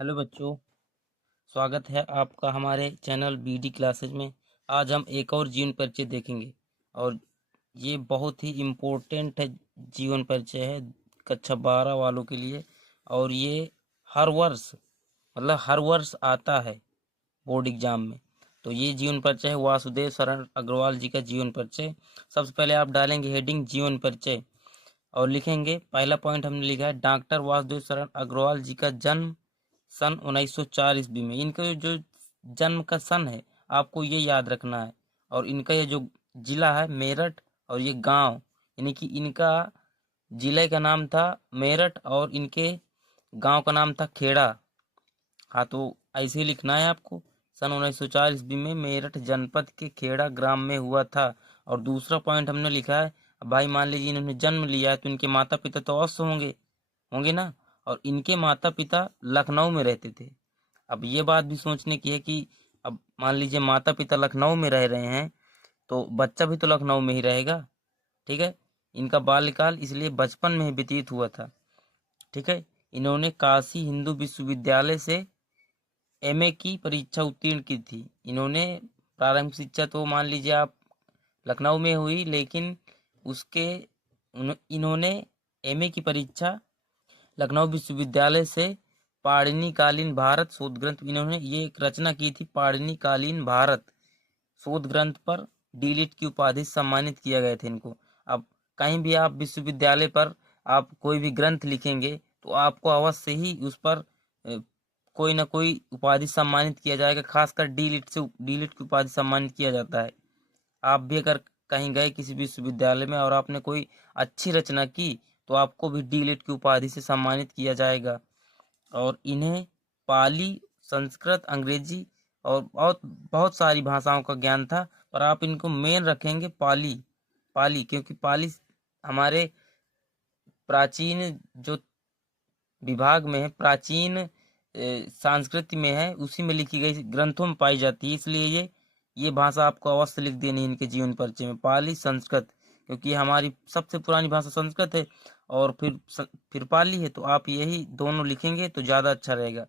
Hello बच्चों, स्वागत है आपका हमारे चैनल बीडी क्लासेज में। आज हम एक और जीवन परिचय देखेंगे और ये बहुत ही इम्पोर्टेंट है। जीवन परिचय है कक्षा 12 वालों के लिए और ये हर वर्ष आता है बोर्ड एग्जाम में। तो ये जीवन परिचय है वासुदेव शरण अग्रवाल जी का जीवन परिचय। सबसे पहले आप डालेंगे हेडिंग जीवन परिचय और लिखेंगे, पहला पॉइंट हमने लिखा है डॉक्टर वासुदेव शरण अग्रवाल जी का जन्म सन 1904 ईस्वी में। इनका जो जन्म का सन है आपको ये याद रखना है। और इनका ये जो जिला है मेरठ और ये गांव, यानी कि इनका जिले का नाम था मेरठ और इनके गांव का नाम था खेड़ा। हाँ, तो ऐसे ही लिखना है आपको। सन 1904 ईस्वी में मेरठ जनपद के खेड़ा ग्राम में हुआ था। और दूसरा पॉइंट हमने लिखा है, भाई मान लीजिए इन्होंने जन्म लिया है तो इनके माता पिता तो अवश्य होंगे होंगे ना। और इनके माता पिता लखनऊ में रहते थे। अब ये बात भी सोचने की है कि अब मान लीजिए माता पिता लखनऊ में रह रहे हैं तो बच्चा भी तो लखनऊ में ही रहेगा। ठीक है, इनका बाल्यकाल इसलिए बचपन में ही व्यतीत हुआ था। ठीक है, इन्होंने काशी हिंदू विश्वविद्यालय से एमए की परीक्षा उत्तीर्ण की थी। इन्होंने प्रारंभिक शिक्षा तो मान लीजिए आप लखनऊ में हुई, लेकिन उसके इन्होंने एमए की परीक्षा लखनऊ विश्वविद्यालय से पाणिनिकालीन भारत शोध ग्रंथ, इन्होंने ये एक रचना की थी पाणिनिकालीन भारत शोध ग्रंथ पर डीलिट की उपाधि से सम्मानित किया गया था इनको। अब कहीं भी आप विश्वविद्यालय पर आप कोई भी ग्रंथ लिखेंगे तो आपको अवश्य ही उस पर कोई ना कोई उपाधि सम्मानित किया जाएगा। खासकर डीलिट की उपाधि सम्मानित किया जाता है। आप भी अगर कहीं गए किसी विश्वविद्यालय में और आपने कोई अच्छी रचना की तो आपको भी डीलिट की उपाधि से सम्मानित किया जाएगा। और इन्हें पाली, संस्कृत, अंग्रेजी और बहुत बहुत सारी भाषाओं का ज्ञान था, पर आप इनको मेन रखेंगे पाली। पाली क्योंकि पाली हमारे प्राचीन जो विभाग में है, प्राचीन संस्कृति में है, उसी में लिखी गई ग्रंथों में पाई जाती है। इसलिए ये भाषा आपको अवश्य लिख देनी है इनके जीवन परिचय में, पाली संस्कृत, क्योंकि हमारी सबसे पुरानी भाषा संस्कृत है और फिर पाली है। तो आप यही दोनों लिखेंगे तो ज़्यादा अच्छा रहेगा।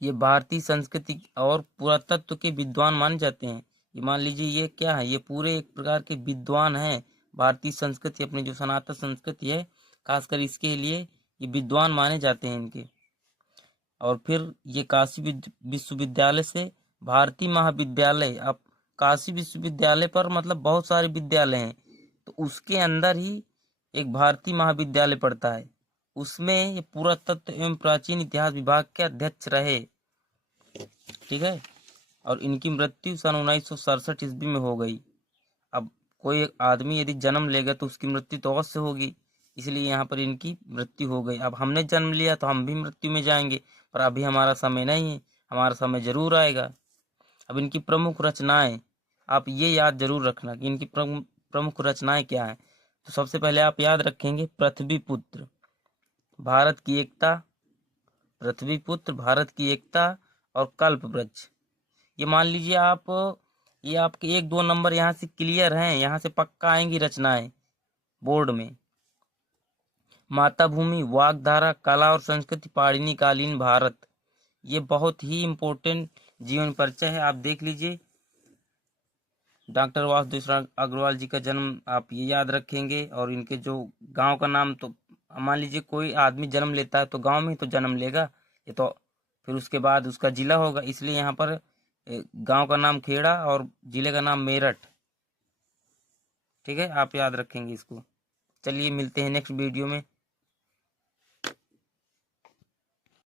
ये भारतीय संस्कृति और पुरातत्व के विद्वान माने जाते हैं। ये मान लीजिए ये क्या है, ये पूरे एक प्रकार के विद्वान हैं। भारतीय संस्कृति अपनी जो सनातन संस्कृति है खासकर इसके लिए ये विद्वान माने जाते हैं इनके। और फिर ये काशी विश्वविद्यालय से भारतीय महाविद्यालय, अब काशी विश्वविद्यालय पर मतलब बहुत सारे विद्यालय हैं तो उसके अंदर ही एक भारतीय महाविद्यालय पड़ता है। उसमें ये पुरातत्व एवं प्राचीन इतिहास विभाग के अध्यक्ष रहे। ठीक है, और इनकी मृत्यु सन 1967 ईस्वी में हो गई। अब कोई एक आदमी यदि जन्म लेगा तो उसकी मृत्यु तो अवश्य होगी, इसलिए यहाँ पर इनकी मृत्यु हो गई। अब हमने जन्म लिया तो हम भी मृत्यु में जाएंगे, पर अभी हमारा समय नहीं है, हमारा समय जरूर आएगा। अब इनकी प्रमुख रचनाएं आप ये याद जरूर रखना कि इनकी प्रमुख रचनाएं क्या हैं। तो सबसे पहले आप याद रखेंगे पृथ्वी पुत्र, भारत की एकता, पृथ्वी पुत्र, भारत की एकता और कल्प वृक्ष। ये मान लीजिए आप, ये आपके 1-2 नंबर यहाँ से क्लियर हैं, यहाँ से पक्का आएंगी रचनाएं बोर्ड में। माता भूमि, वाग्धारा, कला और संस्कृति, पाणिनिकालीन भारत, ये बहुत ही इम्पोर्टेंट जीवन परिचय है। आप देख लीजिए, डॉक्टर वासुदेव शरण अग्रवाल जी का जन्म आप ये याद रखेंगे और इनके जो गांव का नाम, तो मान लीजिए कोई आदमी जन्म लेता है तो गांव में ही तो जन्म लेगा, ये तो फिर उसके बाद उसका जिला होगा, इसलिए यहाँ पर गांव का नाम खेड़ा और जिले का नाम मेरठ। ठीक है, आप याद रखेंगे इसको। चलिए मिलते हैं नेक्स्ट वीडियो में।